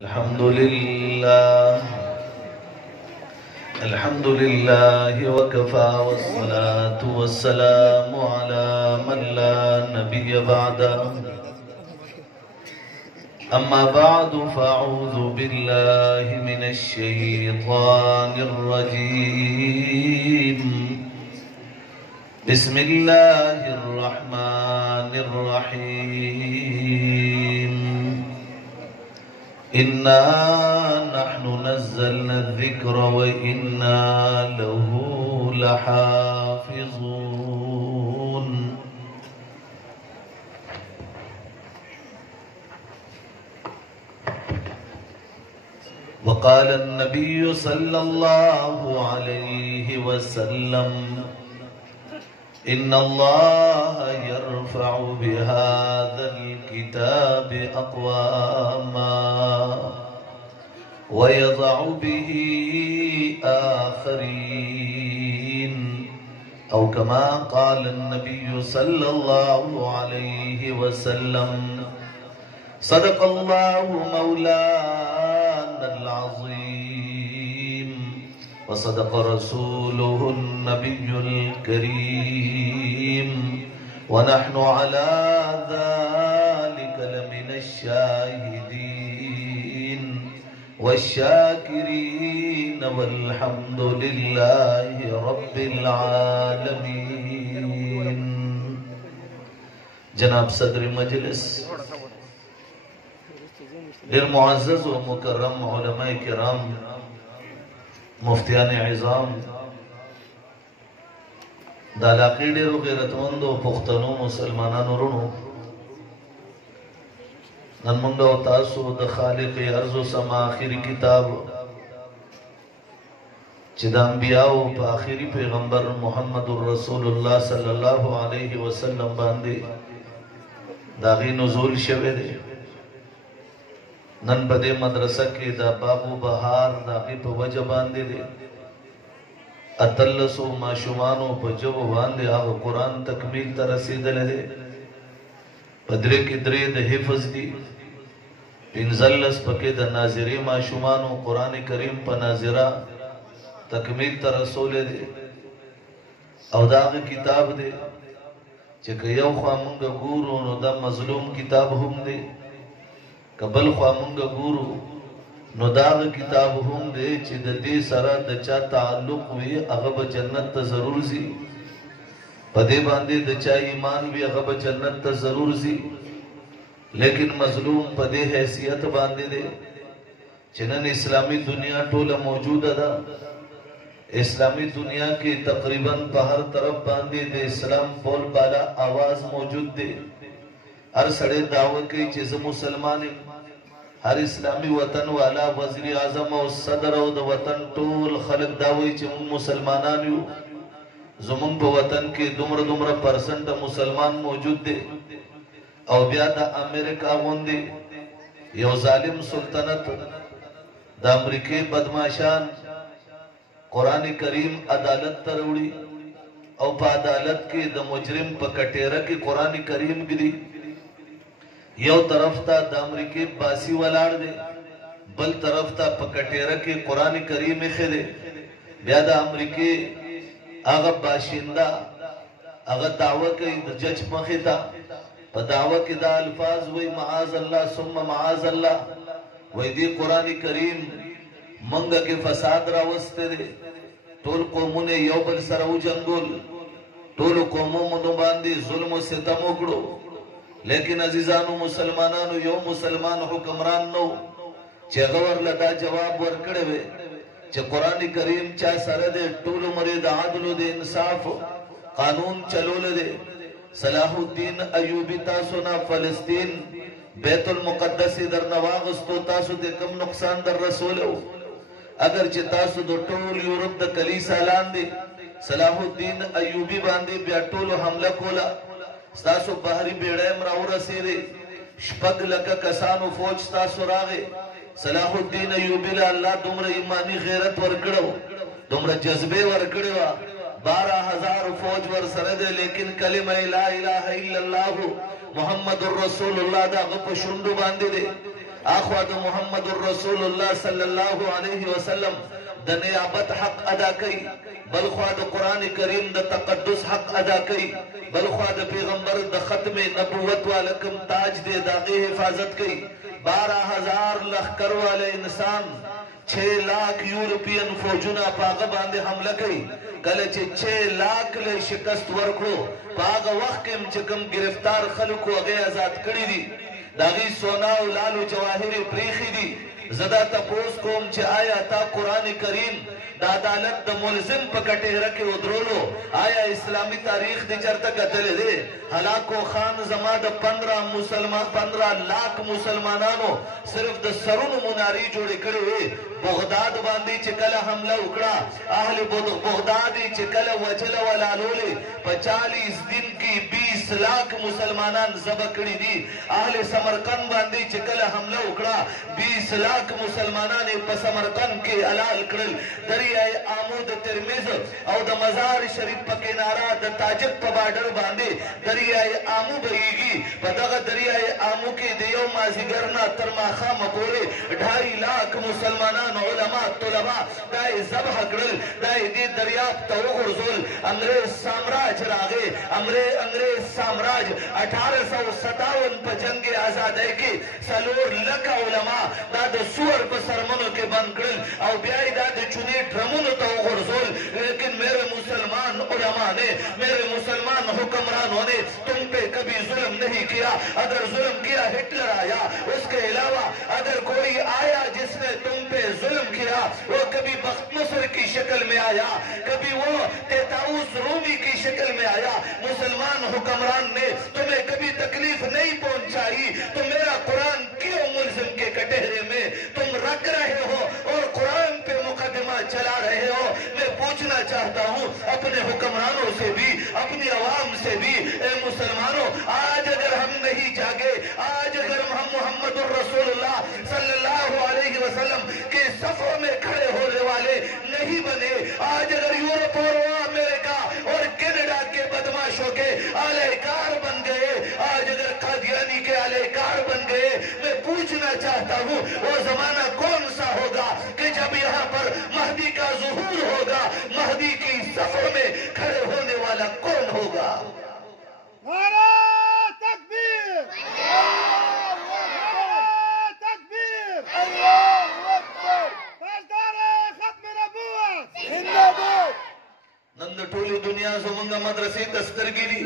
अल्हम्दुलिल्लाह वकफा वस्सलातु वस्सलामु अला मन ला नबिय्य बअदा अम्मा बअदु फअऊज़ु बिल्लाहि मिनश शैतानिर रजीम बिस्मिल्लाहिर रहमानिर रहीम इन्ना नहनु नज़्ज़लना ज़िक्र व इन्ना लहू लहाफ़िज़ून। वक़ाल अन्नबिय्यु सल्लल्लाहु अलैहि वसल्लम इन्नल्लाह यरफ़अु बिहाज़ल किताबि अक़वामा व यज़अु बिही आख़रीन औ कमा क़ाल अन्नबिय्यु सल्लल्लाहु अलैहि वसल्लम सदक़ल्लाहु मौलानल अज़ीम व सदक़ रसूलुहुन नबियुल करीम व नहनु अला ज़ालिका लमिनश शाहिदीन वश्शाकिरीन वल्हम्दुलिल्लाहि रब्बिल आलमीन। जनाब सदर मजलिस, मुअज़्ज़ज़ व मुकर्रम उलमाए किराम, मुफ्तियान इज़ाम, दालाक़ी डेरो गैरतमंदो पुख्तनो मुसलमानानो रुणो, नन मुंगा व तासु द खालिक़ अर्ज़ व समा आखिरी किताब चिदा अंबियाओ प आखिरी पैगंबर मुहम्मदुर रसूलुल्लाह सल्लल्लाहु अलैहि वसल्लम बांदे दागी नुज़ूल शवे दे। नन बदे मदरसा के दा बाबू बहार दागी पे वजह बांधे दे अतल्लसो माशुमानो पे जब बांधे आग कुरान तकमील तरसीदल दे बदरे की दरे द हिफ्ज दी पिंजल्लस पके द नाजिरी माशुमानो कुरान करीम पे नाजिरा तकमील तरसोल दे और दाग किताब दे चक यौ ख्वामुंग गुरु नो दा मजलूम किताब हम दे कबल ख्वामुंग गुरु नुदाग किताब हम दे चिद दे सरा दचा ताल्लुक वी अगब जन्नत त जरूर सी पदे बांधे दचा ईमान वी अगब जन्नत त जरूर सी लेकिन मजलूम पदे हैसियत बांधे दे चिनन इस्लामी दुनिया टोला मौजूद अदा इस्लामी दुनिया के तकरीबन हर तरफ बांधे दे इस्लाम बोल बाला आवाज मौजूद दे हर सड़े दावत के चीज मुसलमान हर इस्लामी वतन वाला वज़ीर आज़म और सदर और वतन टोल खलक दावी च मुसलमानान यू जुमुन पे वतन के दुमर दुमर परसेंट मुसलमान मौजूद दे और ब्यादा अमेरिका वंदे यो जालिम सुल्तनत द अमरीके बदमाशान कुरान करीम अदालत तरोड़ी और पा अदालत के द मुजरिम पकटेरा के कुरान करीम गिरी यो तरफ था द अमरीके बासी वलाड़ दे बल तरफ था पकटेरा के कुरान करीम खेदे ब्यादा अमरीके आगा बाशिंदा आगा दावा के जज मखिता दावा के दा अल्फाज वही मआज अल्लाह सुम्मा मआज अल्लाह वही दी कुरान करीम मंग के फसाद रावस्ते दे टोल कौमों ने यो बल सरऊ जंगुल टोल कौमों मनो बांधी जुल्म से तमोकड़ो लेकिन अजीजानु मुसलमानानु यो मुसलमान हुक्मरान नो चे गवर लदा जवाब वर्कड़े वे चे कुरान करीम चा सरदे टूल मरीद आदलो दे इंसाफ कानून चलोल दे सलाहुद्दीन अयूबी तासुना फलस्तीन बैतुल मुकद्दस दर नवागस्तो तासु दे कम नुकसान दर रसूलो अगर चे तासु दो टूल यूरोप द कलीसा लांदे सलाहुद्दीन अयूबी बांदे ब्याटोल हमला कोला स्तासु बहरी बेड़े मराउरा सेरे शपग लका कसानु फौज स्तासु रागे सलाहुद्दीन अयूबी ला अल्लाह दुमरा ईमानी गैरत वर्कड़ो दुमरा जज्बे वर्कड़वा 12,000 फौज वर सरदे लेकिन कलिमा ला इलाहा इल्लल्लाह मुहम्मदुर रसूलुल्लाह दा गप शुंडु बांधे दे आख्वाद मोहम्मद रसूलुल्लाह सल्लल्लाहु अलैहि वसल्लम द नियाबत हक अदा कई, बलख्वाद कुरान करीम द तकद्दुस हक अदा कई, बलख्वाद पैगंबर द खत्म नबुवत वालकम ताज दे दागे हिफाजत कई। 12,000 लश्कर वाले इंसान 6 लाख यूरोपियन फौजुना पाग बांधे हमला कई। कल 6 लाख ले शिकस्त वर्को पाग वक्त के चकम गिरफ्तार खलक को अगे आजाद कड़ी दी, दागी सोना लालू जवाहिर प्रीखी दी। जदा तपोस कोम च आया था कुरान करीम द अदालत द मुलजिम पकटे रखे उधरोलो आया इस्लामी तारीख दी चरता कतले दे हलाको खान जमा द 15 लाख मुसलमानानो सिर्फ द सरुन मुनारी जोड़े खड़े हुए बगदाद बांधी चिकल हमला उकड़ा अहले बगदादी चिकल वजल वाला लोले 45 दिन की 20 लाख मुसलमानान जबकड़ी दी। अहले समरकंद बांधी चिकल हमला उकड़ा 20 लाख मुसलमानान समरकंद के अलाल करल दरियाए आमूद तिरमिज और द मजार शरीफ पके नारा द ताजिक पबाडर बांधे दरियाए आमू बहीगी पदग दरियाए आमू के देयो माजिगरना तरमाखा मकोरे 2.5 लाख मुसलमानान उलमा तुलमा दाए ज़बह करल दाए दी दरियाब तवगुरजुल अंग्रेज साम्राज्य रागे अंग्रेज साम्राज्य 1857 पर जंग आजादी के सलोर लका उलमा दाद सुअर पर सरमनों के बंद करल और ब्याई दाद चुने ड्रमुन तवगुरजुल। लेकिन मेरे मुसलमान उलमा ने मेरे मुसलमान हुक्मरानों ने तुम पे कभी जुल्म नहीं किया। अगर जुल्म किया हिटलर आया, उसके अलावा अगर कोई आया जिसने तुम पे जुल्म किया वो कभी बख्तनसर की शक्ल में आया, कभी वो तेताउस रूमी की शक्ल में आया। मुसलमान हुक्मरान ने तुम्हें कभी तकलीफ नहीं पहुंचाई तो मेरा कुरान क्यों मुल्जिम के कटहरे में तुम रख रहे हो और कुरान पे मुकदमा चला रहे हो। मैं पूछना चाहता हूँ अपने हुक्मरानों से भी अपनी आवाम से भी, मुसलमानों आज अगर हम नहीं जागे, आज अगर हम मोहम्मद रसूलुल्लाह सल्लल्लाहु अलैहि वसल्लम के सफों में खड़े होने वाले नहीं बने, आज अगर यूरोप और अमेरिका और कनाडा के बदमाशों के आलेकार बन गए, आज अगर कादियानी के आलेकार बन गए, मैं पूछना चाहता हूँ वो जमाना कौन सा होगा कि जब यहाँ पर महदी का ज़ुहूर होगा, महदी की सफों में खड़े होने वाला कौन होगा? नंद टोली दुनिया जुमुंगा मदरसे दस्तरगिरी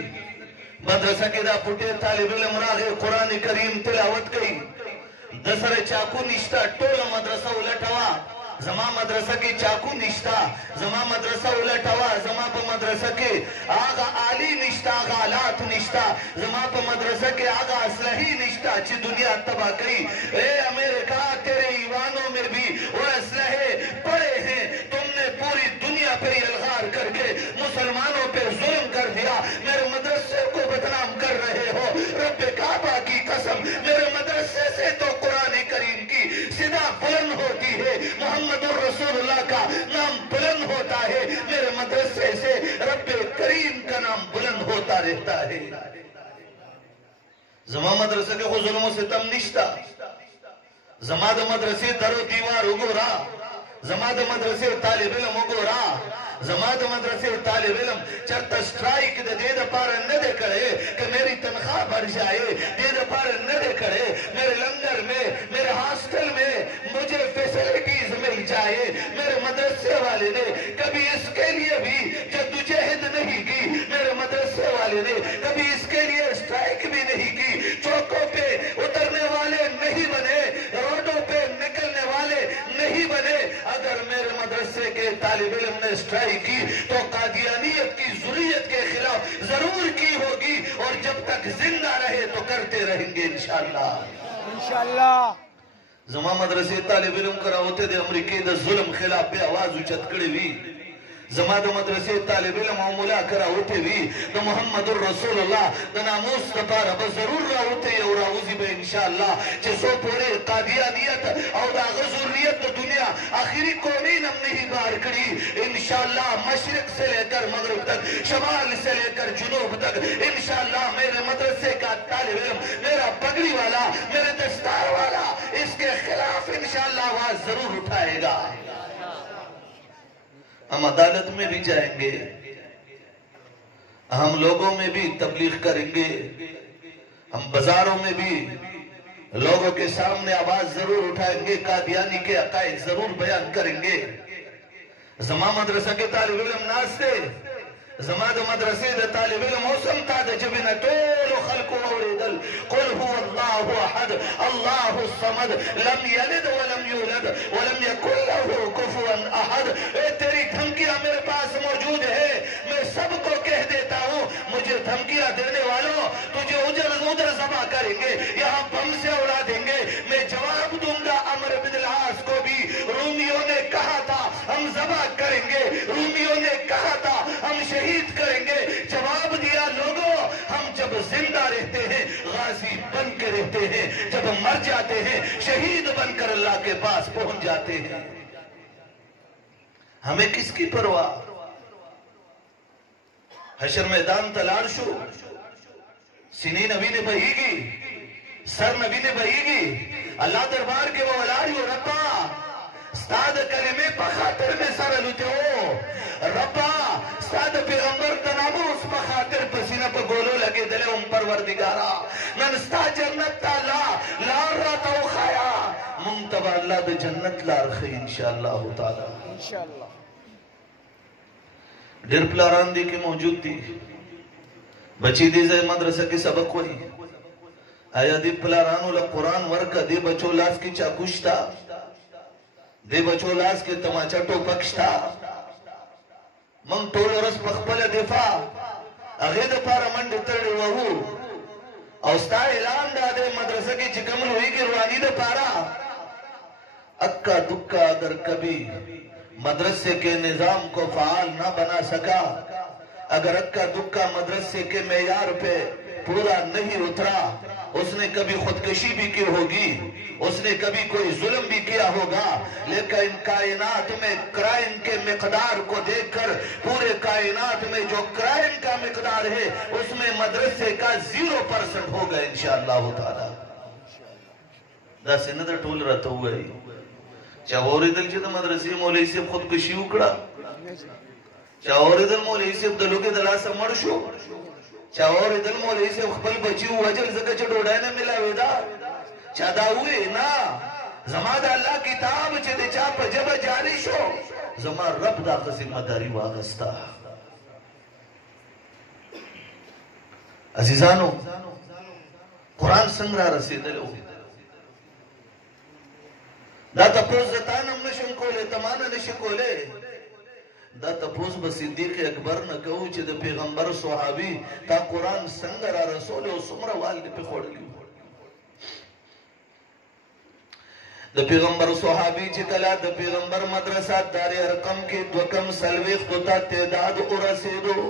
मदरसा के दा पुटे तालिब इल्म रागे कुरान करीम तिलावत कई दसरे चाकू निष्ठा टोला मदरसा उलटवा जमा मदरसा के चाकू निष्ठा जमा मदरसा उलटवा जमा पर मदरसा के आगा आली निष्ठा आगा आलात निष्ठा जमा पर मदरसा के आगा असलही निष्ठा ची दुनिया तबाह कई। ए अमेरिका तेरे ईवानों में भी वो असलहे पड़े हैं, तुमने पूरी दुनिया पे यलगार करके मुसलमानों पे जुल्म कर दिया, मेरे मदरसे को बदनाम कर रहे हो। रब्बे काबा की कसम मेरे मदरसे से तो कुरान करीम की सिदा बुलंद होती है, मोहम्मद रसूलुल्लाह का नाम बुलंद होता है, मेरे मदरसे से रब्बे करीम का नाम बुलंद होता रहता है। जमा मदरसे के जुल्म सितम निष्ठा जमाद मदरसे दरो दीवार उगोरा जमाद मदरसे तालिब इल्म उगोरा जमात मदरसे तालिब इल्म चरता स्ट्राइक दे द पार न दे करे कि मेरी तनख्वाह बढ़ जाए, दे द पार न दे करे मेरे लंगर में मेरे हॉस्टल में मुझे फैसिलिटीज मिल जाए। मेरे मदरसे वाले ने कभी इसके लिए भी जद्दोजहद नहीं की, मेरे मदरसे वाले ने कभी इसके लिए स्ट्राइक भी नहीं की, चौकों पे उतरने वाले नहीं बने, रोडों पे निकलने वाले नहीं बने। अगर मेरे मदरसे के तालिब इल्म ने स्ट्राइक की तो कादियानियत की जुर्रियत के खिलाफ जरूर की होगी और जब तक जिंदा रहे तो करते रहेंगे इंशाअल्लाह। जमा मदरसे तालिब इल्म करा होते थे अमरीके द जुल्म खिलाफ बे आवाज उचत कड़ी हुई, जमा द मदरसे तालिब इल्म मामूला करा होते भी तो मोहम्मद रसूलुल्लाह द नामूस कपार अब जरूर राउते और राउजी बे इंशाअल्लाह जे सो पूरे कादियानियत और द जुर्रियत दुनिया आखिरी कौमीन हमने ही बार करी। इंशाअल्लाह मशरिक से लेकर मगरिब तक, शमाल से लेकर जुनूब तक इंशाअल्लाह मेरे मदरसे का तालिब इल्म, मेरा पगड़ी वाला, मेरे दस्तार वाला इसके खिलाफ इंशाअल्लाह आवाज जरूर उठाएगा। हम अदालत में भी जाएंगे, हम लोगों में भी तबलीग करेंगे, हम बाजारों में भी लोगों के सामने आवाज जरूर उठाएंगे, कादियानी के अकायद जरूर बयान करेंगे। जमा मदरसा के तालिब इल्म नास्ते जमाद मदरसे द तालिब इल्म मौसम ताद जबिन तोल खल्को औरिदल कुल हुवल्लाहु अहद अल्लाहु समद लम यलिद व लम यूलद व लम यकुल लहू कुफुवन अहद। ए तेरी धमकियां मेरे पास मौजूद है, मैं सबको कह देता हूं, मुझे धमकियां देने वालों तुझे उधर उधर जमा करेंगे, यहां बम से उड़ा देंगे। मैं जवाब दूंगा अमर बिन अल-आस को भी रूमियों ने कहा था हम जमा करेंगे, रूमियों ने कहा था हम शहीद करेंगे। जवाब दिया लोगों, हम जब जिंदा रहते हैं गाजी बन के रहते हैं, जब मर जाते हैं शहीद बनकर अल्लाह के पास पहुंच जाते हैं। हमें किसकी परवाह? हशर मैदान तलाशो सीनी नबी ने बहीगी, सर नबी ने बहीगी, अल्लाह दरबार के वो वलारी और रब्बा स्ताद कलिमे पखातिर में सर लुते हो रब्बा स्ताद पैगंबर तनाबो उस पखातिर पसीना पर गोलो लगे दिले उन परवरदिगारा नन स्ता जन्नत ताला लार राता खाया मुंतबा अल्लाह द जन्नत लार खे इंशाअल्लाह ताला इंशाअल्लाह। डेर प्लारान दी के मौजूद थी बची दी जे मदरसा की सबक हुई आया दी प्लारान उला कुरान वर्क दे बचो लास की चाकुश्ता दे बचो लास के तमाचा टोपक्ष था मंग टोल रस पखपल दिफा अगे द पारा मंड तड़ वहू औस्ता ऐलान दा दे मदरसा की चिकमल हुई के रुआनी द पारा अक्का दुक्का अगर कभी मदरसे के निजाम को फाल ना बना सका, अगर अक्का दुक्का मदरसे के मेयार पे पूरा नहीं उतरा, उसने कभी खुदकशी भी की होगी, उसने कभी कोई जुल्म भी किया होगा, लेकिन कायनात में क्राइम के मिकदार को देखकर पूरे कायनात में जो क्राइम का मिकदार है उसमें मदरसे का 0% होगा इंशाअल्लाह ताला। दस इनदर टोल रहता हुआ ही चावरिदल चे मदरसे मौलवी से खुदकशी उकड़ा, चावरिदल मौलवी से दलों के दला से मरशो, चावरिदल मौलवी से खपल बची वजल जगह च डोडा ने मिला वेदा चादा हुए ना जमाद अल्लाह किताब चे दे चा जब जारी शो जमा रब दा जिम्मेदारी वागस्ता। अजीजानो कुरान संग्रह रसीदलो दा तपोज जतानम नशम कोले तमाना नश कोले दा तपोज ब सिद्दीक अकबर न कहू च द पैगंबर सहाबी ता कुरान संगरा रसूल ओ सुमरा वाल पे खोड़ली द पैगंबर सहाबी च कला द पैगंबर मदरसा दारे रकम के दुकम सलवे खुदा तादाद उरसेदो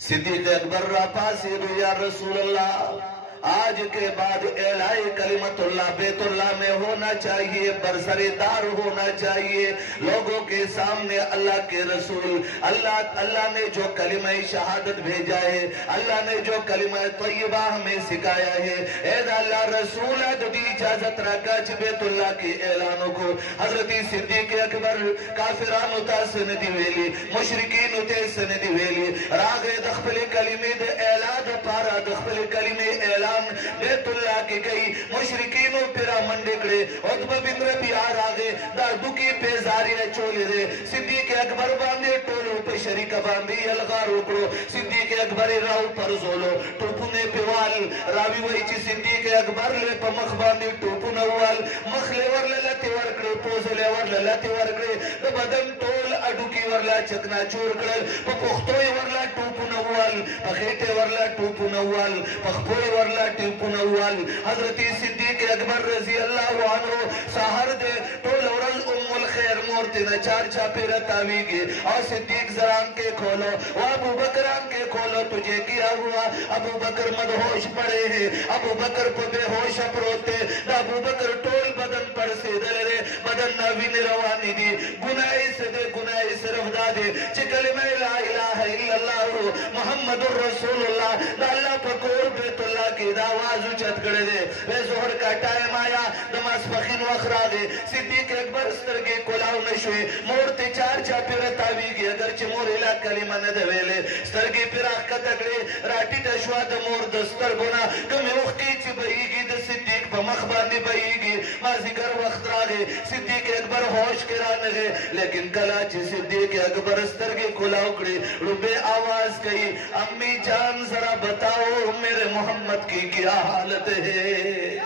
सिद्दीक अकबर रा पासे दो या रसूल अल्लाह आज के बाद एलाए कलिमतुल्लाह बैतुल्लाह में होना चाहिए, बरसरेदार होना चाहिए लोगों के सामने। अल्लाह के रसूल अल्लाह ने जो कलिमा शहादत भेजा है, अल्लाह ने जो कलिमा तय्यबा हमें सिखाया है, ए अल्लाह रसूल दी इजाजत रखा बैतुल्लाह के ऐलानों को। हजरत सिद्दीक अकबर काफिरान उतासन दिवेली मुशरिकीन उतासन दिवेली रागे दखले कलिमे दे ऐलान पारा दखले कलिमे ऐलान बैतुल्लाह की कई मुशरिकीनों पिरा मंडेकड़े उतबा बिन रबिया आगे दादू की पेजारी चोले दे सिद्दीक अकबर बांधे टोलो पे शरीका बांधी अलगा रोकड़ो सिद्दीक अकबर राव पर जोलो टोपुने पेवाल रावी वही ची सिद्दीक अकबर ले पमख बांधी टोपु नवाल मखले वर ललते वरकड़े पोजले वर ललते वरकड़े तो बदन टोल अडुकी वरला चकना चोर कड़ल पुख्तोय वरला टोपु नवाल पखेटे वरला टोपु नवाल पखपोय वरला टोपु नवाल। हजरत सिद्दीक अकबर रजी अल्लाह अन्हु सहर दे टोल औरल उम्मुल खैर मोरते न चार छापे रतावीगे और सिद्दीक जरान के खोलो वो अबू बकर के खोलो तुझे क्या हुआ? अबू बकर मदहोश पड़े हैं, अबू बकर पे बेहोश अपरोते अबू बकर टोल बदन पर से दले بدن ناوین روانی دی گناہی سے دے گناہی صرف دا دے چی کلمہ لا الہ الا اللہ محمد رسول اللہ دا اللہ پکور بیت اللہ کی دا آوازو چت کڑے دے وے زہر کا ٹائم آیا دماز پخین وخرا دے صدیق اکبر سترگی کلاو نشوی مورتی چار چا پیر تاویگی اگر چی مور الہ کلمہ ندویلے سترگی پیر آخ تکڑے راٹی تشوا دا مور دستر گنا کمی وقتی چی بئیگی دا صدیق پا مخبانی بئیگی مازی گر وقت راگے صدیق اکبر ہوش کرانگے لیکن کلا چی صدیق اکبر سترگی کلاو کڑی ربے آواز کئی امی جان ذرا بتاؤ میرے محمد کی کیا حالت ہے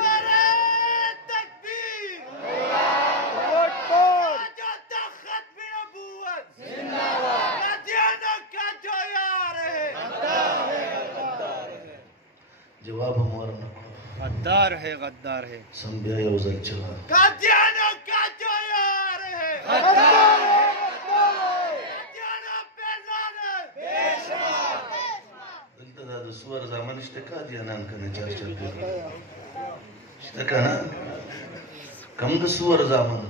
جواب ہمارا نکو غدار ہے غدار ہے سنبیا یوزل چلا قادیانوں کا جو یار ہے غدار ہے قادیانوں پہ لعنت بے شمار دلتا دا سور زمان اشتکا دیا نام کنے چار چل پیر اشتکا نا کم دا سور زمان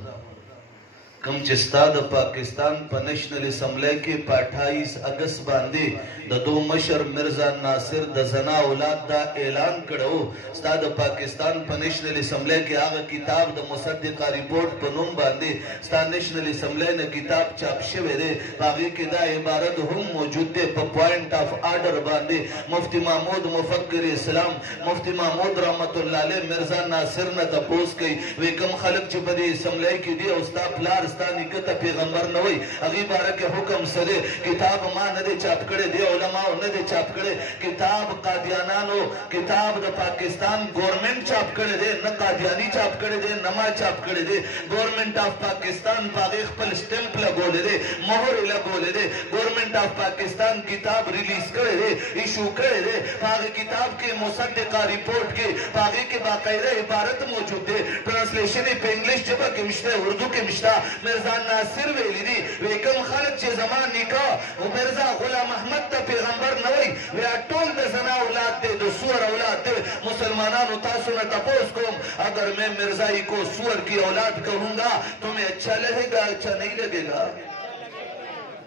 کم چستا دا پاکستان پا نیشنل اسمبلی کے پا 28 اگست باندے دا دو مشر مرزا ناصر دا زنا اولاد دا اعلان کڑو ستا دا پاکستان پا نیشنل اسمبلی کے آغا کتاب دا مصدقہ ریپورٹ پا نم باندے ستا نیشنل اسمبلی نا کتاب چاپ شوے دے باغی کے دا عبارت ہم موجود دے پا پوائنٹ آف آرڈر باندے مفتی محمود مفکر اسلام مفتی محمود رحمت اللہ علیہ مرزا ناصر نا تپوس کئی وی کم خلق چی پا دی اسمبلی کی دی استا پلار ستانی کتا پیغمبر نوی اگی بارک حکم سدے کتاب ماں ندے چاپ کڑے دے علماء ندے چاپ کڑے کتاب قادیانانو کتاب دا پاکستان گورنمنٹ چاپ کڑے دے نہ قادیانی چاپ کڑے دے نما چاپ کڑے دے گورنمنٹ آف پاکستان پاگیخ پل سٹیمپ لگولے دے مہر لگولے دے گورنمنٹ آف پاکستان کتاب ریلیز کرے دے ایشو کرے دے پاگی کتاب کے مصدقہ ریپورٹ کے پاگی کے باقاعدہ عبارت موجود دے ٹرانسلیشن پہ انگلش جبہ کے مشتہ اردو کے مشتہ مرزا ناصر ویلی دی ویکم خالق چے زمان نکاح و مرزا غلام احمد تا پیغمبر نوی وی اٹول دا زنا اولاد دے دو سور اولاد دے مسلمانانو تاسو نا تپوس کوم اگر میں مرزائی کو سور کی اولاد کہوں گا تمہیں اچھا لگے گا اچھا نہیں لگے گا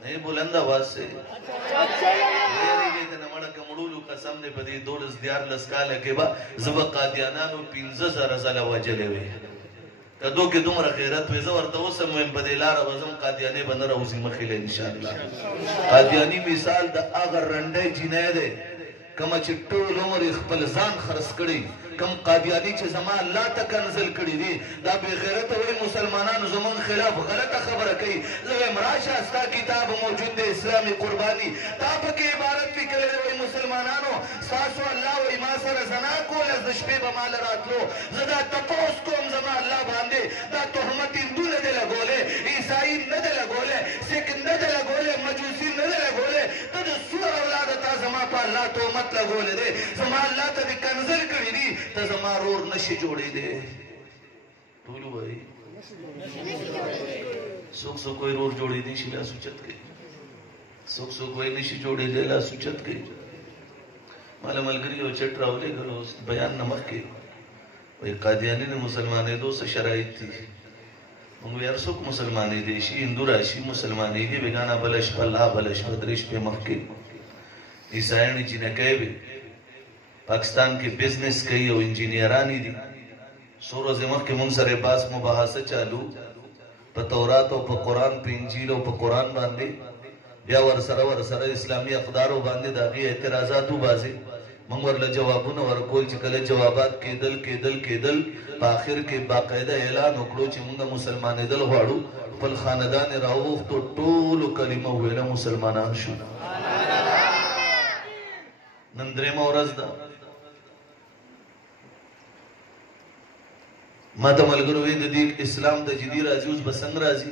نہیں بلند آواز سے نمڑا کمڑولو قسم دے بدی دولس دیار لسکالے کے با زبا قادیانانو 15,000 رزالہ وجلے ہوئے کدو کے دمرا خیرت ویزا ورطاو سمویم بدیلار وزم قادیانی بندر اوزی مخیل انشاءاللہ قادیانی مثال دا آگر رنڈے جنائے دے کم چٹول عمر اخپلزان خرس کری کم قادیانی چھ زمان اللہ تک نزل کری دی دا بے غیرت ہوئی مسلمانان زمان خلاف غلط خبر کئی زوی مراشا استا کتاب موجود دے اسلامی قربانی تاپ کے عبارت بھی کرے ہوئی مسلمانانو ساسو اللہ و اماسر زنا کو لزشپی بمال رات لو زدہ تپوس کوم زمان اللہ باندے دا تحمت اندو ندے لگولے عیسائی ندے لگولے سکھ ندے لگولے مجوسی ندے لگولے تد سور اولادتا زمان پا اللہ تحمت لگولے دے زمان اللہ تا دی کنزل کری دی تا زمان رور نشی جوڑی دے ٹولو بھائی سوک سو کوئی رور جوڑی دی شیلہ سوچت گئی سوک سو کوئی نشی جوڑی دے لا سوچت گئی مالا ملگری ہو چٹ راو لے گلو بیان نمک کے وی قادیانی نے مسلمانے دو سے شرائط تھی انگو یار سوک مسلمانے دیشی ہندو راشی مسلمانے دی بگانا بلش پلہ بلش پدرش پہ مخی عیسائیانی جنہ کہے بھی پاکستان کی بزنس کئی او انجینیرانی دی سورہ زمخ کے منصر باس مباحثہ چالو پا تورات و پا قرآن پا انجیل و پا قرآن باندے بیا ورسر اسلامی اقدارو باندے داغی اعتراضاتو بازے منگور لجوابون ورکول چکل جوابات کیدل پا آخر کے باقاعدہ اعلان اکڑو چی منگا مسلمان دل غاڑو پل خاندان راوخ تو ٹولو کلمہ ہوئیلا مسلمانان شو نندرے مورز دا ما تا ملگروی دا دیکھ اسلام دا جدی رازی اس بسنگ رازی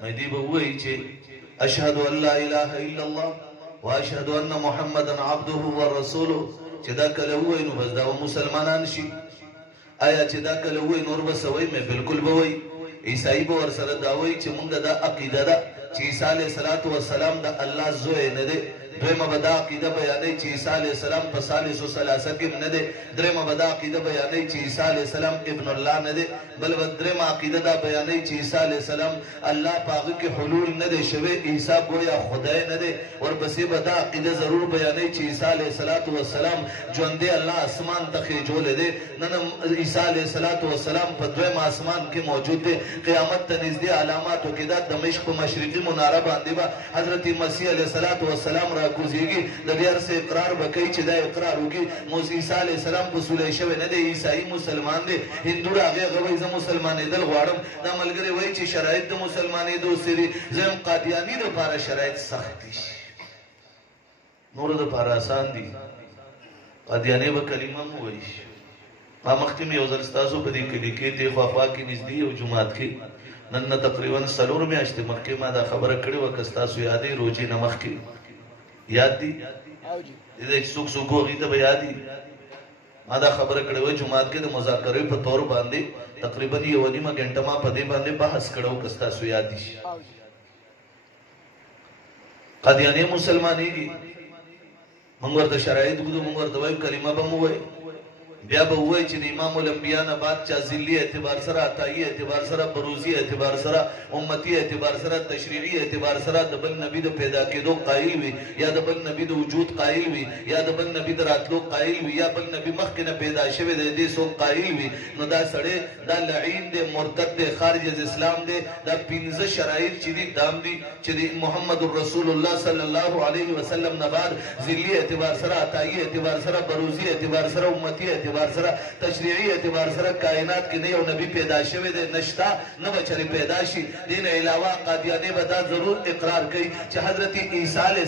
میں دی بہوئی چھے اشہدو اللہ الہ الا اللہ واشہدو ان محمدن عبدہ ورسولو چدا کلہوئی نو بس داو مسلمانان شی آیا چدا کلہوئی نور بسوئی میں بالکل بوئی عیسائی بور سر داوئی چھ منگا دا عقیدہ دا چھ عیسیٰ علیہ السلام دا اللہ زوئے ندے دویمه بدا عقیده بیانې چې عیسی علیه السلام په ثالث ثلاثه کې نه دی دریمه بدا عقیده بیانې چې عیسی علیه السلام ابن الله نه دی بل دریمه عقیده دا بیانې چې عیسی علیه السلام الله په هغه کې حلول نه دی شوی عیسی گویا خدای نه دی ورپسې بدا عقیده ضرور بیانې چې عیسی علیه السلام ژوندی الله اسمان ته خېجولی دی نن عیسی علیه السلام په دویم اسمان کې موجود دی قیامت ته نږدې علاماتو کې دا دمشق په مشرقي مناره باندې به حضرت مسیح علیه السلام راکوزیږي د دې هر څه اقرار به کوي چې دا اقرار وکړي عیسی علیه السلام په سولی شوی نه دی عیسائی مسلمان دی هندو راغی هغه وایي زه مسلمانېدل غواړم دا ملګری وایي چې شرایط د مسلمانېدو څه دي زه یم قادیاني دپاره شرایط سخت دي نورو دپاره آسان دي قادیانې به کلمه هم ووایي ما مخکې مې یو ځل ستاسو په دې کلي کې دې خواخوا کې نږدې یو جومات کې نن نه تقریبا 4 میاشتې مخکې ما دا خبره کړې وه که ستاسو یادې روژې نه مخکې یاد دي دې څوک څوک هغوی ته به یاد دي ما دا خبره کړې وه جومات کې د مذاکرې په طور باندې تقریبا 1.5 غنټه ما په دې باندې بحث کړی و که ستاسو یاد دي قادیانې مسلمانېږي موږ ورته شرایط ږدو موږ ورته وایو کلمه به مو وایي بیا به ووایي چې د امام الانبیا نه بعد چا ذلي اعتبار سره عطایي اعتبار سره بروزي اعتبار سره امتي اعتبار سره تشریعي اعتبار سره د بل نبي د پیدا کېدو قایل وي یا د بل نبي د وجود قایل وي یا د بل نبي د راتلو قایل وي یا بل نبي مخکې نه پیدا شوی دی دې څوک قایل وي نو دا سړی دا لعین دی مرتد دی خارج از اسلام دی دا 15 شرایط چې دي دام دي چې د محمد رسول الله صلی الله علیه وسلم نه بعد ذلي اعتبار سره عطایي اعتبار سره بروزي اعتبار سره امتي اعتبار سره تشریعي اعتبار سره کائنات کې نه یو نبی پیدا شوی دی نشتا نه به چېرې پیدا شي دې نه علاوه قادیانې به دا ضرور اقرار کوي چې حضرت عیسی علیه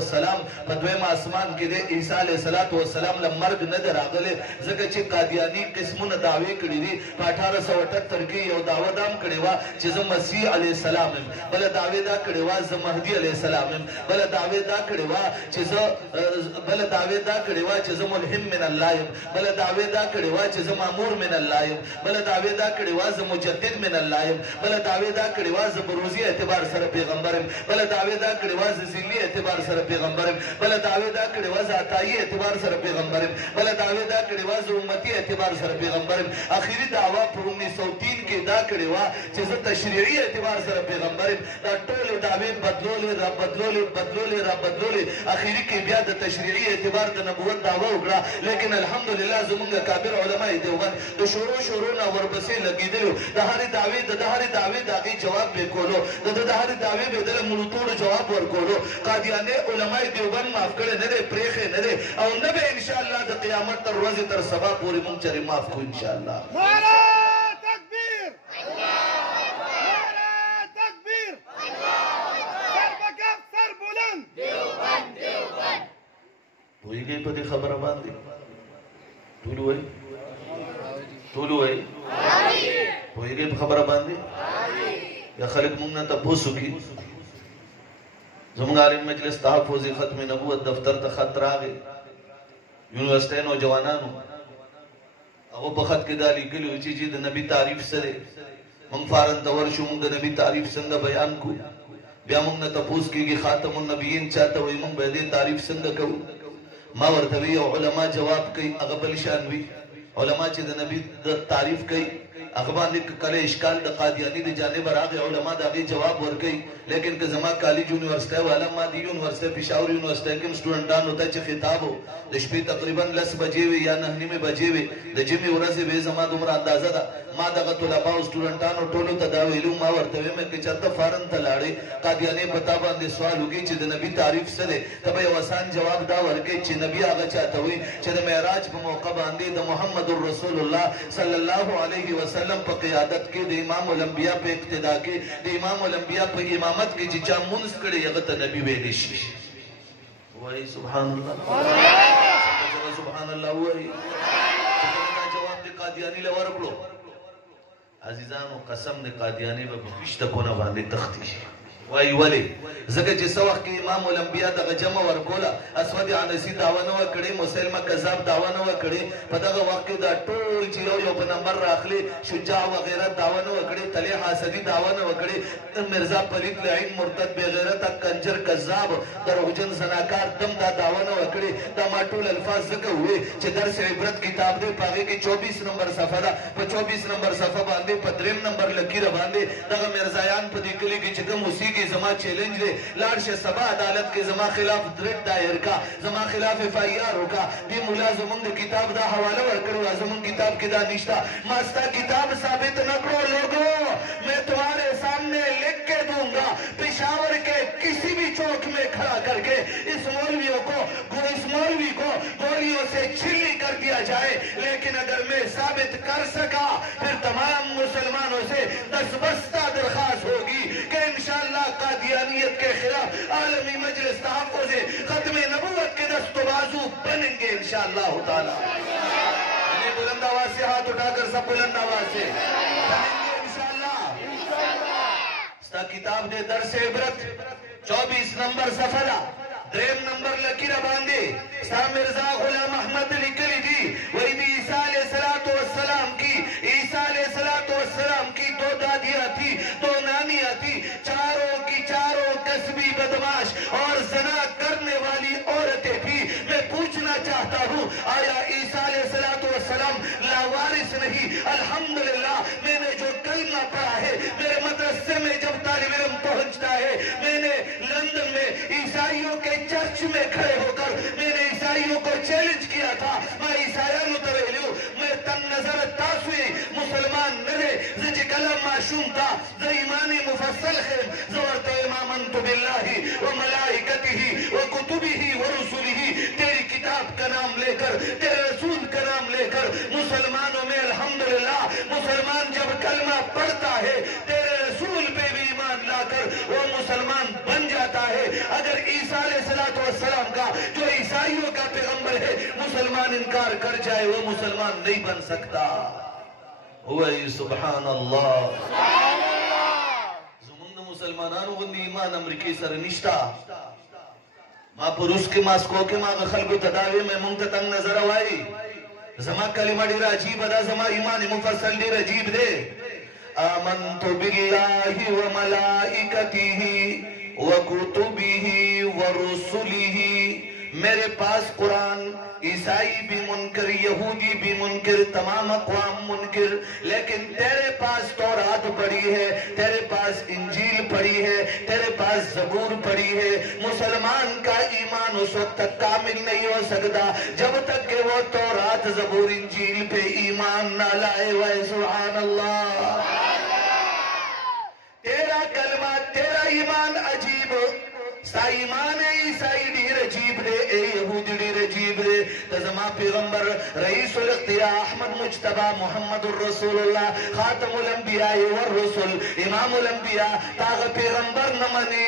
السلام په دویم آسمان کې دی عیسی علیه السلام له مرګ نه دی راغلی ځکه چې قادیاني قسمونه دعوې کړي دي په 1878 کې یو دعوه دا هم کړې وه چې زه مسیح علیه السلام یم بله دعوې دا کړې وه زه مهدي علیه السلام یم بله دعوې دا کړې وه چې زه ملهم من الله یم بله دعوې دا کړې وه چې زه مامور من الله یم بله دعوې دا کړې وه زه مجدد من الله یم بله دعوې دا کړې وه زه بروزي اعتبار سره پیغمبر یم بله دعوې دا کړې وه زه ذلي اعتبار سره پیغمبر یم بله دعوې دا کړې وه زه عطایي اعتبار سره پیغمبر یم بله دعوې دا کړې وه زه امتي اعتبار سره پیغمبر یم اخري دعوه په 1903 کې دا کړې وه چې زه تشریعي اعتبار سره پیغمبر یم دا ټولې دعوې بدلولې بدلولې اخري کې بیا د تشریعي اعتبار د نبوت دعوه وکړه لیکن الحمدلله زمونږ کابر علماء دیوبند د شروع نه ورپسې لګېدلو د هرې دعوې د هغې جواب به کولو د هرې دعوې به دله مړوتوړو جواب ورکولو قادیانې علماء دیوبند معاف کړی نه دی پرېښی نه دی او نه به انشاءالله د قیامت تر ورځې تر سبا پورې مونږ چېرې معاف کړو انشاءالله پوهېږئ په دې خبره باندې ټول وایي پوهېږئ په خبره باندې یا خلک موږ نه تپوس وکړي زموږ عالم مجلس تحفظ ختم نبوت دفتر ته خط راغی یونیورسټۍ نوجوانانو هغو په خط کې دا لیکلي وو چې د نبي تعریف څه دی موږ فارن ته ورشو موږ د نبي تعریف څنګه بیان کړو بیا موږ نه تپوس کېږي خاتم النبیین چاته وایي موږ به دې تعریف څنګه کوو ما ورته وی او علما جواب کوي هغه بل شان وي علما چې د نبی د تعریف کوي هغه باندې کله اشکال د قادیانی د جانب راغی علما د هغې جواب ورکوي لیکن که زما کالج یونیورسټۍ والا ما د یونیورسټۍ پېښور یونیورسټۍ کې سټوډنټانو ته چې خطاب و د شپې تقریبا 10 بجې وي یا 9:30 بجې وي د جمعې ورځې وې زما دومره اندازه ده ما دغه طلباو سټوډنټانو ټولو ته دا ویلو ما ورته ویم که چېرته فارن ته لاړې قادیانې په تا باندې سوال وکړي چې د نبي تعریف څه دی ته به یو اسان جواب دا ورکوي چې نبي هغه چاته وایي چې د معراج په موقع باندې د محمد رسول الله صلی الله علیه وسلم په قیادت کې د امام الانبیا په اقتدا کې د امام الانبیا په امامت کې چې چا مونځ کړی هغه ته نبي ویلی شي وایي سبحان الله سبحان الله وایي جواب د قادیاني له ورکړو عزیزانو قسم د قادیاني به په 20 کونه باندې تختی وای ولی زکه چې سو وخت امام الانبیاء دغه جمع ورکوله اسود عنسی داوا نه وکړي مسلمه کذاب داوا نه وکړي په دغه وخت کې دا ټول چې یو په نمبر راخلي شجاع وغیرہ داوا نه وکړي تلی حاسدی داوا نه وکړي مرزا پلیت لعین مرتد بے غیرت کنجر کذاب دروغجن زناکار دم دا داوا نه وکړي دا ما ټول الفاظ زکه وې چې درس عبرت کتاب دی پاګه کې 24 نمبر صفحه ده په 24 نمبر صفحه باندې په 3 نمبر لکیر باندې دغه مرزایان په دې کلی کې چې کوم موسیقي زما چیلنج دی لاړ شه سبا عدالت کې زما خلاف درټ دایر کا زما خلاف اف ای آر وکا دی مولا زمونږ کتاب دا حواله ورکړو زمونږ کتاب کې دا نشتا ماستا کتاب ثابت نہ کرو لوگوں میں تمہارے سامنے لکھ کے دوں گا پشاور کے کسی بھی چوک میں کھڑا کر کے اس مولوی کو گولیوں سے چھلنی کر دیا جائے لیکن اگر میں ثابت کر سکا پھر تمام مسلمانوں سے دستبستہ درخواست ہوگی کہ انشاءاللہ قادیانیت کے خلاف عالمی مجلس تحفظ ختم نبوت کے دست و بازو بنیں گے انشاءاللہ تعالی بلند آواز سے ہاتھ اٹھا کر سب بلند آواز سے بنیں گے انشاءاللہ ستا کتاب دے درس عبرت 24 نمبر صفحہ 3 نمبر لکیر باندے ستا مرزا غلام احمد لکلی دی وہی بھی عیسیٰ علیہ السلام کی عیسیٰ علیہ السلام کی 2 دادیاں تھی 2 نانیاں تھی چاروں کی چاروں کسبی بدماش اور زنا کرنے والی عورتیں تھی میں پوچھنا چاہتا ہوں آیا عیسیٰ علیہ السلام لاوارث نہیں الحمدللہ میں نے جو کلمہ پڑھا ہے میرے مدرسے میں جب طالب علم پہنچتا ہے میں نے لندن میں عیسائیوں کے چرچ میں کھڑے ہو کر میں نے عیسائیوں کو چیلنج کیا تھا میں عیسائیوں ترہلیو میں تن نظر تاسوی مسلمان نرے زج کلم معشوم تھا زی ایمانی مفصل خیم زورت امامنت باللہ و ملائکتہ و کتبہ و رسولہ تیری کتاب کا نام لے کر تیرے رسول کا نام لے کر مسلمانوں میں الحمدللہ مسلمان جب کلمہ پڑھتا ہے تیرے رسول پہ بھی ایمان لا کر وہ مسلمان بن جاتا ہے اگر عیسیٰ علیہ السلام کا جو عیسائیوں کا پیغمبر ہے مسلمان انکار کر جائے وہ مسلمان نہیں بن سکتا ہوئی سبحان اللہ زمند مسلمانانو غندی ایمان امریکی سر نشتا ما پر روس کے ماسکو کے ما خلقو تداوی میں منگتا تنگ نظر آوائی زما کلمہ دیر عجیب دا زما ایمان مفصل دیر عجیب دے آمنت باللہ و ملائکتہ و کتبہ و رسولہ میرے پاس قرآن عیسائی بھی منکر یہودی بھی منکر تمام اقوام منکر لیکن تیرے پاس تورات پڑھی ہے تیرے پاس انجیل پڑھی ہے تیرے پاس زبور پڑھی ہے مسلمان کا ایمان اس وقت تک کامل نہیں ہو سکتا جب تک کہ وہ تورات زبور انجیل پہ ایمان نہ لائے سبحان اللہ تیرا کلمہ تیرا ایمان عجیب ستا ایمان عیسائی دیر عجیب دے اے یہودی دیر عجیب دے تزما پیغمبر رئیس الاختیار احمد مجتبہ محمد الرسول اللہ خاتم الانبیاء والرسل امام الانبیاء تاغ پیغمبر نمانے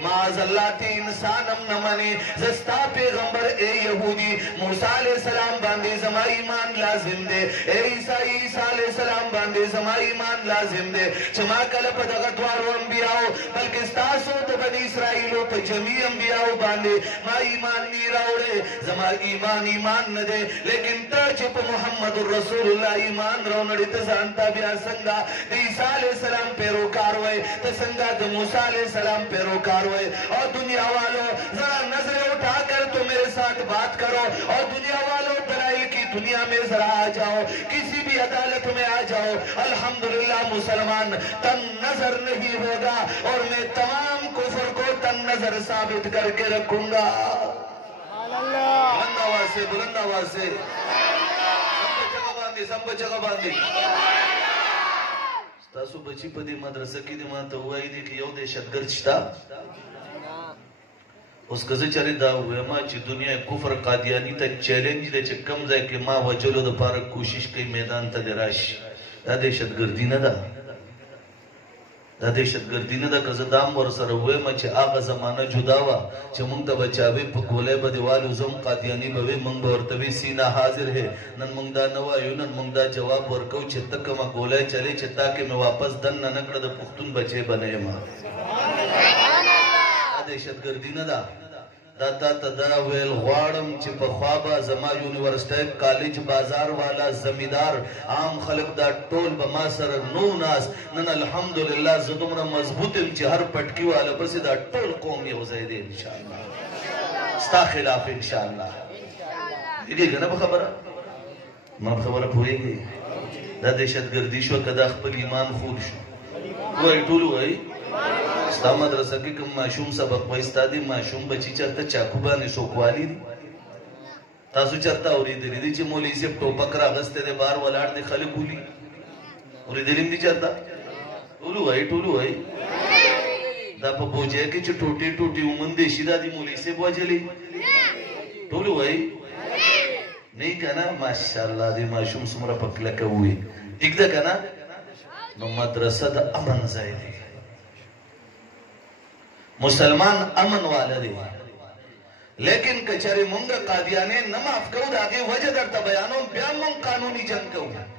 معاذ اللہ تی انسانم نمانے زستا پیغمبر اے یہودی موسیٰ علیہ السلام باندے زما ایمان لازم دے اے عیسائی عیسیٰ علیہ السلام باندے زما ایمان لازم دے چما کلپ دغتوارو انبیاء بلکہ ستاسو دبنی اسرائیلو پہ جمعی انبیاء باندے ما ایمان نہیں راوڑے زما ایمان نہ دے لیکن تا چپ محمد الرسول اللہ ایمان رو نڑی تزانتا بیا سنگا عیسیٰ علیہ السلام پیروکار ہوئے تسنگا دا موسیٰ علیہ السلام پیروکار ہوئے اور دنیا والو ذرا نظر اٹھا کر تو میرے ساتھ بات کرو اور دنیا والو دلائل کی دنیا میں ذرا آ جاؤ کسی بھی عدالت میں آ جاؤ الحمدللہ مسلمان تن نظر نہیں ہوگا اور میں تمام کفر کو تن نظر ثابت کر کے رکھوں گا بلند آواز سے سب جگہ باندھی ستاسو بچی پا دی مدرسہ کی دی مانتا ہوائی دی کہ یو دہشتگرد شتا اس کزا چلی دا ہوئے ما چی دنیا کفر قادیانی تا چیلنج دے چی کم زائے کہ ما وجلو دا پارک کوشش کئی میدان تا دے راش دا دہشتگردی نہ دا دا دہشتگردی نہ دا کزا دام ورسر ہوئے ما چی آغا زمانہ جداوا چی منگ تا بچاوی پا گولے با دیوالو زم قادیانی بوی منگ بورتوی سینہ حاضر ہے نن منگ دا نوائیو نن منگ دا جواب ورکو چی تک ما گولے چلے چی تاکہ میں واپس دن نہ نکڑا دا پختون بچے بنے ما دهشتګردي نه ده دا تا ته دا ویل غواړم چې په خوا به زما یونیورسټۍ کالج بازار والا زمیندار عام خلک دا ټول به ما سره نو ناس نن الحمدلله زه دومره مضبوط یم چې هر پټکي والا پسې دا ټول قوم یو ځای دی انشاءالله ستا خلاف انشاءالله پوهېږې که نه په خبره ما په خبره پوهېږې دا دهشتګردي شوه که دا خپل ایمان خور شو وایي ټول وایي ستا مدرسه کې کوم ماشوم سبق وایي ستا دې ماشوم بچي چېرته چاقو باندې څوکوالي دي تاسو چېرته اورېدلي دي چې مولوي صاحب ټوپک راغستی دی بهر ولاړ دی خلک ولي اورېدلي هم دي چېرته ټول وایي ټول وایي دا په بوجۍ کې چې ټوټې ټوټې ومندې شي دا دې مولوي صاحب وجلي ټول وایي نه که نه ماشاءالله دې ماشوم څومره په کلکه ووایي ټیک ده که نه نو مدرسه د امن ځای دی مسلمان امن والا دی لیکن کچری مونږ قادیانې نه معاف کوو د هغې وجه درته بیانوم بیا مونږ قانوني جنګ کوو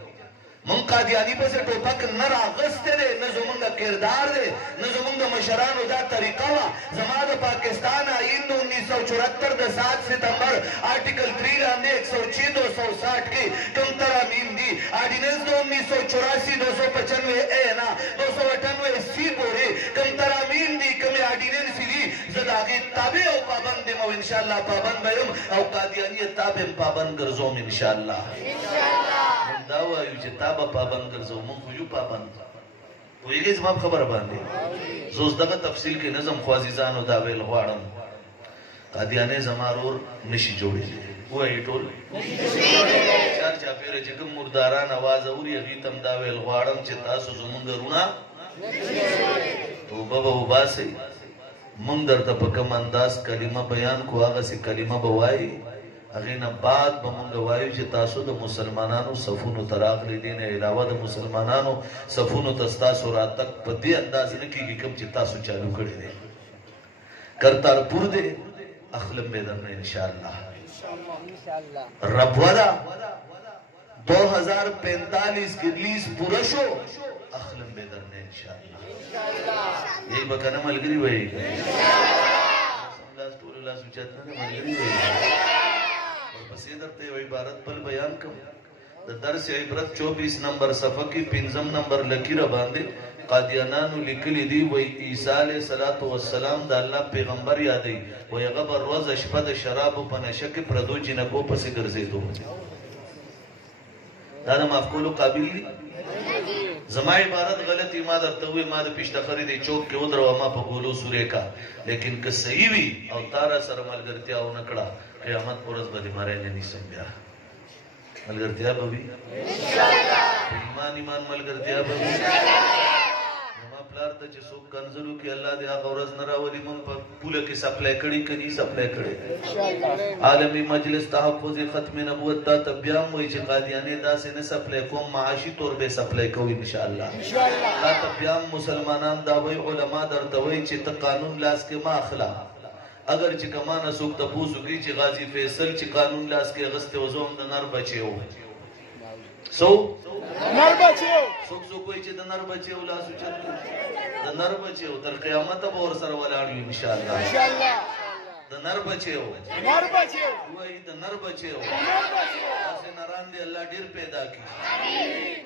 مونږ قادیاني پسې ټوپک نه راغستی دی نه زمونږ کردار دی نه زمونږ د مشرانو دا طریقه وه زما د پاکستان آئین د 1974 د 7 ستمبر آرټیکل 3 لاندې 106 260 کې کوم ترامیم دي آرډیننس د 1984 295 اے نه 298 سی پورې کوم ترامیم دي کومې آرډیننس دي زه د هغې تابع او پابند یم او انشاءالله پابند به یم او قادیانیت تا به م پابند ګرځوم انشاءالله دا وایو چې تا به پابند ګرځو مونږ خو یو پابند پوهېږئ زما په خبره باندې زه اوس دغه تفصیل کې نظم خو عزیزانو دا ویل غواړم قادیانې زما رور نشي جوړېدلی ووایي ټول چار چاپېره چې کوم مرداران اواز اوري هغوی ته م دا ویل غواړم چې تاسو زمونږ رونه توبه به وباسئ مونږ درته په کوم انداز کلمه بیان کو هغسې کلمه به وایي هغې نه بعد به مونږ وایو چې تاسو د مسلمانانو صفونو ته راغلي دې نه علاوه د مسلمانانو صفونو ته ستاسو راتګ په دې انداز نه کېږي کوم چې تاسو چالو کړی دی کرتارپور دی اخلم به درنه انشاءالله ربوره 2045 کې ریلیز پوره شو اخلم به درنه انشاءالله یہی به که نه ملګري وایي لاس ټولو لاس اوچت نه دی ملګري وایي ورپسې درته یو عبارت بل بیان کوم د درس عبرت 24 نمبر صفحه کې 5 نمبر لکیره باندې قادیانانو لیکلي دي وایي عیسی علیه السلام د الله پیغمبر یادوي وایي هغه به ورځ شپه د شرابو په نشه کې پردو جنکو پسې ګرځېدو دا د معاف کولو قابل دي زما عبارت غلطی ما درته ووایي ما د پیشتخرې دی چوک کې ودروه ما په ګولو سورې کا لیکن که صحیح وي او تا را سره ملګرتیا ونه کړه قیامت په ورځ به دې مری نه نیسم بیا ملګرتیا به وي ایمان ملګرتیا به وي زما پلار ته چې څوک کنځلو کې الله دې هغه ورځ نه راولي مونږ په پوله کې سپلای کړي که ني سپلای کړی عالمي مجلس تحفظ ختم نبوت تا ته بیا هم وایي چې قادیانې داسې نه سپلای کوم معاشي طور به سپلای کوو انشاءالله تا ته بیا هم مسلمانان دا وایي علما درته وایي چې ته قانون لاس کې مه اخله اگر چې کمانه څوک تپوس وکړي چې غازي فیصل چې قانون لاس کې اغستی و زه هم د نر بچی و نر بچی و څوک وایي چې د نر بچی و لاس اوچت د نر بچی و تر قیامته به ورسره ولاړ یو انشاءالله د نر بچی و وایي د نر بچی و داسې نران دې الله ډېر پیدا کړي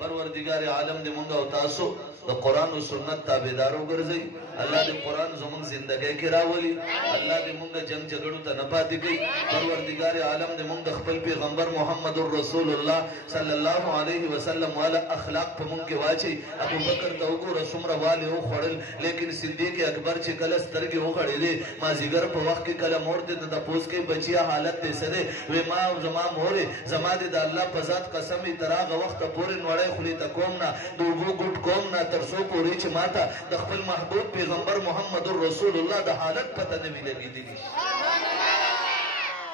پروردګار عالم دې مونږ او تاسو د قرآن و سنت تابعدار وګرځئ الله دې قرآن زمونږ زندګۍ کې راولي الله دې مونږ جنګ جګړو ته نه پاتې کړي پروردګار عالم دې مونږ د خپل پیغمبر محمد رسول الله صلی الله علیه وسلم والا اخلاق په مونږ کې واچي ابوبکر ته وګوره څومره والې وخوړل لیکن صدیق اکبر چې کله سترګې وغړېدې مازدیګر په وخت کې کله مور دې ته تپوس کوي بچیا حالت دې څه دی وایي ما زما مورې زما دې د الله په ذات قسم وي تر هغه وخته پورې نوړی خولې ته کوم نه د اوبو ګوټ کوم نه تر څو پورې چې ما ته د خپل محبوب پیغمبر محمد رسول الله د حالت پته نه وي لګېدلي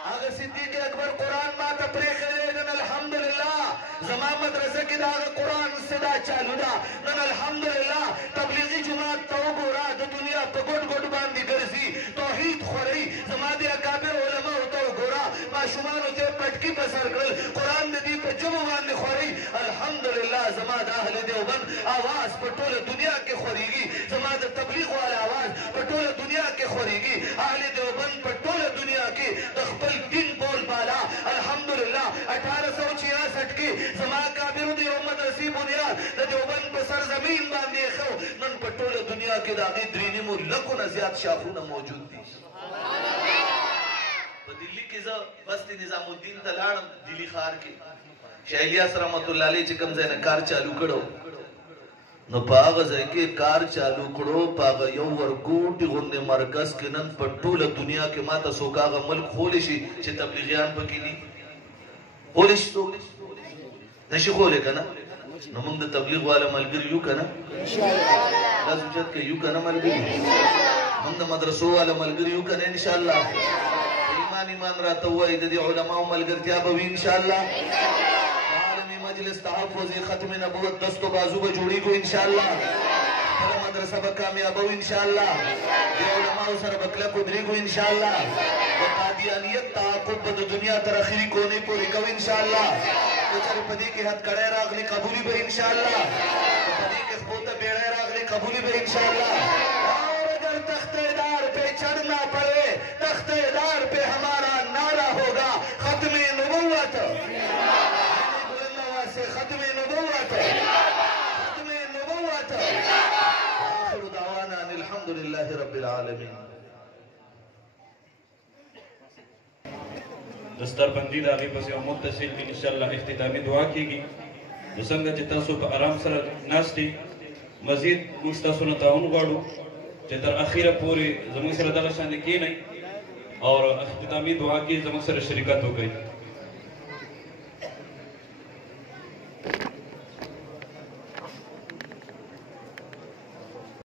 هغه صدیق اکبر قرآن ما ته پرېښی نن الحمدلله زما مدرسه کې د هغه قرآن صدا چالو ده نن الحمدلله تبلیغي جماعت ته وګوره د دنیا په ګوټ ګوټ باندې ګرځي توحید خورئ زما د اکابر علماو ته وګوره ماشومانو ته پټکي په سر کړل قرآن د دې په ژبو باندې خورئ الحمدلله زما د اهل دیوبند آواز په ټوله دنیا کې خورېږي زما د تبلیغ والا آواز په ټوله دنیا کې خورېږي 1866 کې زما کابرو د یو مدرسې بنیاد د دیوبند په سرزمین باندې ایښو. نن په ټوله دنیا کې د هغې 3 لکو نه زیات شاخونه موجود دي. په دلی کې زه بست نظام الدین ته لاړم، دلی ښار کې شاه الیاس رحمت الله علیه چې کوم ځای نه کار چالو کړو، نو په هغه ځای کې کار چالو کړو، په هغه یو ورکوټي غوندې مرکز کې نن په ټوله دنیا کې ماته څوک هغه ملک خولی شي چې تبلیغیان پکې دي؟ خولی شي څوک نشي خولی که نه؟ نو موږ د تبلیغ والا ملګري یو که نه؟ لاس اوچت که یو که نه ملګري؟ موږ د مدرسو والا ملګري یو که نه انشاءالله؟ ایمان راته ووایي د دې علماو ملګرتیا به وي انشاءالله؟ مجلس تحفظ ختم نبوت دست و بازو به جوړیږو انشاءالله. خپله مدرسه به کامیابو انشاءالله. د علماو سره به کلک ودرېږو انشاءالله. د قادیانیت تعاقب به د دنیا تر اخري کونې پورې کوو انشاءالله. که چېرې په دې کې هتکړی راغلی قبولي به انشاءالله. که په دې کې خپو ته بیړی راغلی قبولي به انشاءالله. اور اگر تختیدار پہ چڑھنا پڑے تختیدار پہ ہمارا نعرہ ہوگا ختم نبوت، ختم نبوت، ختم نبوت. آخر دعوانا ان الحمد لله رب العالمين. دستربندی دا غي پس یو متصل ان شاء الله اختتامی دعا کیږي. د څنګه چې تاسو په آرام سره ناشتي مزید موږ تاسو نه تعاون غواړو چې تر اخیره پورې زموږ سره دغه شان کېنئ او اختتامی دعا کې زموږ سره شریکت وکړئ.